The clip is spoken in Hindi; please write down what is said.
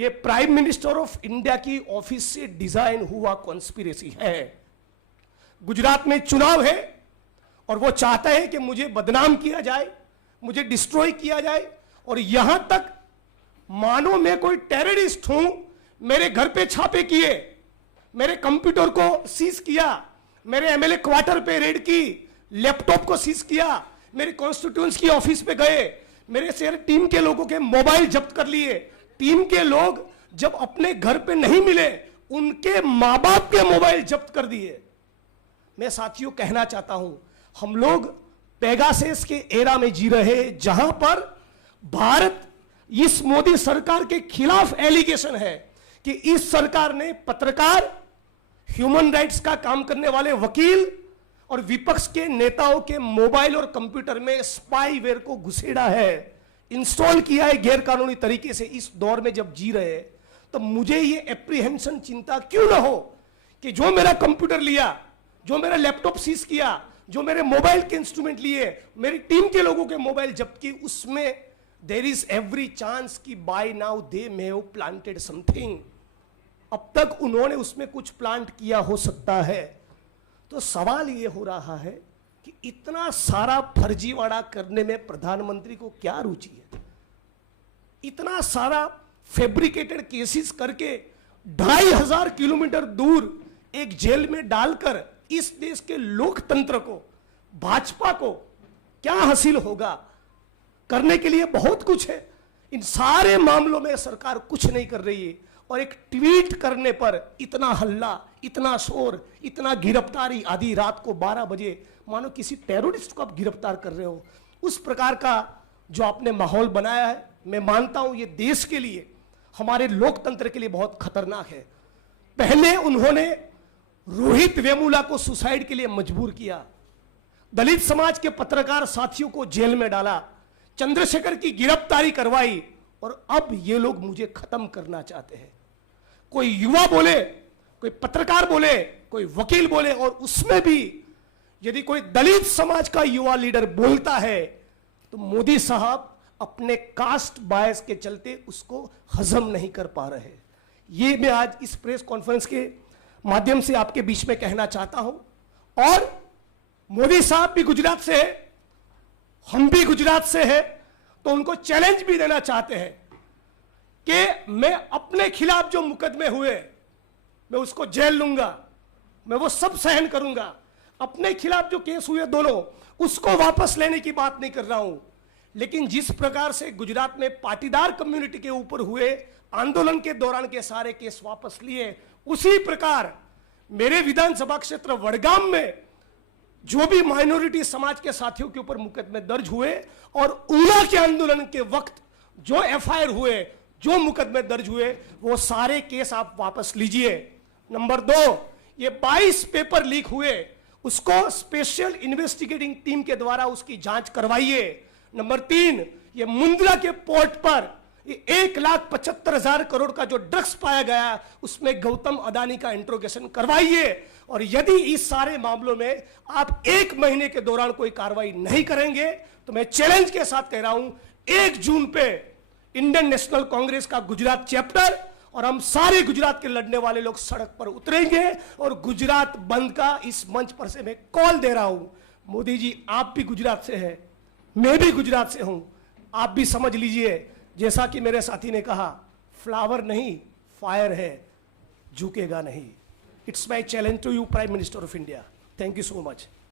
ये प्राइम मिनिस्टर ऑफ इंडिया की ऑफिस से डिजाइन हुआ कॉन्स्पिरेसी है। गुजरात में चुनाव है और वो चाहता है कि मुझे बदनाम किया जाए, मुझे डिस्ट्रॉय किया जाए, और यहां तक मानो मैं कोई टेररिस्ट हूं। मेरे घर पे छापे किए, मेरे कंप्यूटर को सीज किया, मेरे एमएलए क्वार्टर पे रेड की, लैपटॉप को सीज किया, मेरे कॉन्स्टिट्यूएंसी ऑफिस पे गए, मेरे शेयर टीम के लोगों के मोबाइल जब्त कर लिए। टीम के लोग जब अपने घर पे नहीं मिले, उनके मां बाप के मोबाइल जब्त कर दिए। मैं साथियों कहना चाहता हूं, हम लोग पेगासस के एरा में जी रहे, जहां पर भारत इस मोदी सरकार के खिलाफ एलिगेशन है कि इस सरकार ने पत्रकार, ह्यूमन राइट्स का काम करने वाले वकील और विपक्ष के नेताओं के मोबाइल और कंप्यूटर में स्पाईवेयर को घुसेड़ा है, इंस्टॉल किया है गैर कानूनी तरीके से। इस दौर में जब जी रहे, तो मुझे ये एप्रीहेंशन, चिंता क्यों ना हो कि जो मेरा कंप्यूटर लिया, जो मेरा लैपटॉप सीज किया, जो मेरे मोबाइल के इंस्ट्रूमेंट लिए, मेरी टीम के लोगों के मोबाइल जब्त की, उसमें देयर इज एवरी चांस कि by now they may have planted something. अब तक उन्होंने उसमें कुछ प्लांट किया हो सकता है। तो सवाल ये हो रहा है कि इतना सारा फर्जीवाड़ा करने में प्रधानमंत्री को क्या रुचि है? इतना सारा फैब्रिकेटेड केसेस करके 2500 किलोमीटर दूर एक जेल में डालकर इस देश के लोकतंत्र को, भाजपा को क्या हासिल होगा? करने के लिए बहुत कुछ है। इन सारे मामलों में सरकार कुछ नहीं कर रही है, और एक ट्वीट करने पर इतना हल्ला, इतना शोर, इतना गिरफ्तारी, आधी रात को 12 बजे मानो किसी टेररिस्ट को आप गिरफ्तार कर रहे हो। उस प्रकार का जो आपने माहौल बनाया है, मैं मानता हूं ये देश के लिए, हमारे लोकतंत्र के लिए बहुत खतरनाक है। पहले उन्होंने रोहित वेमुला को सुसाइड के लिए मजबूर किया, दलित समाज के पत्रकार साथियों को जेल में डाला, चंद्रशेखर की गिरफ्तारी करवाई, और अब ये लोग मुझे खत्म करना चाहते हैं। कोई युवा बोले, कोई पत्रकार बोले, कोई वकील बोले, और उसमें भी यदि कोई दलित समाज का युवा लीडर बोलता है, तो मोदी साहब अपने कास्ट बायस के चलते उसको हजम नहीं कर पा रहे। ये मैं आज इस प्रेस कॉन्फ्रेंस के माध्यम से आपके बीच में कहना चाहता हूं। और मोदी साहब भी गुजरात से है, हम भी गुजरात से है, तो उनको चैलेंज भी देना चाहते हैं कि मैं अपने खिलाफ जो मुकदमे हुए, मैं उसको जेल लूंगा, मैं वो सब सहन करूंगा। अपने खिलाफ जो केस हुए दोनों, उसको वापस लेने की बात नहीं कर रहा हूं। लेकिन जिस प्रकार से गुजरात में पाटीदार कम्युनिटी के ऊपर हुए आंदोलन के दौरान के सारे केस वापस लिए, उसी प्रकार मेरे विधानसभा क्षेत्र वडगाम में जो भी माइनॉरिटी समाज के साथियों के ऊपर मुकदमे दर्ज हुए, और ऊना के आंदोलन के वक्त जो एफआईआर हुए, जो मुकदमे दर्ज हुए, वो सारे केस आप वापस लीजिए। नंबर 2, ये 22 पेपर लीक हुए, उसको स्पेशल इन्वेस्टिगेटिंग टीम के द्वारा उसकी जांच करवाइए। नंबर 3, ये मुंद्रा के पोर्ट पर 1,75,000 करोड़ का जो ड्रग्स पाया गया, उसमें गौतम अदानी का इंट्रोगेशन करवाइए। और यदि इस सारे मामलों में आप 1 महीने के दौरान कोई कार्रवाई नहीं करेंगे, तो मैं चैलेंज के साथ कह रहा हूं, 1 जून पे इंडियन नेशनल कांग्रेस का गुजरात चैप्टर और हम सारे गुजरात के लड़ने वाले लोग सड़क पर उतरेंगे, और गुजरात बंद का इस मंच पर से मैं कॉल दे रहा हूं। मोदी जी, आप भी गुजरात से हैं, मैं भी गुजरात से हूं, आप भी समझ लीजिए, जैसा कि मेरे साथी ने कहा, फ्लावर नहीं फायर है, झुकेगा नहीं। It's my challenge to you, prime minister of India. Thank you so much.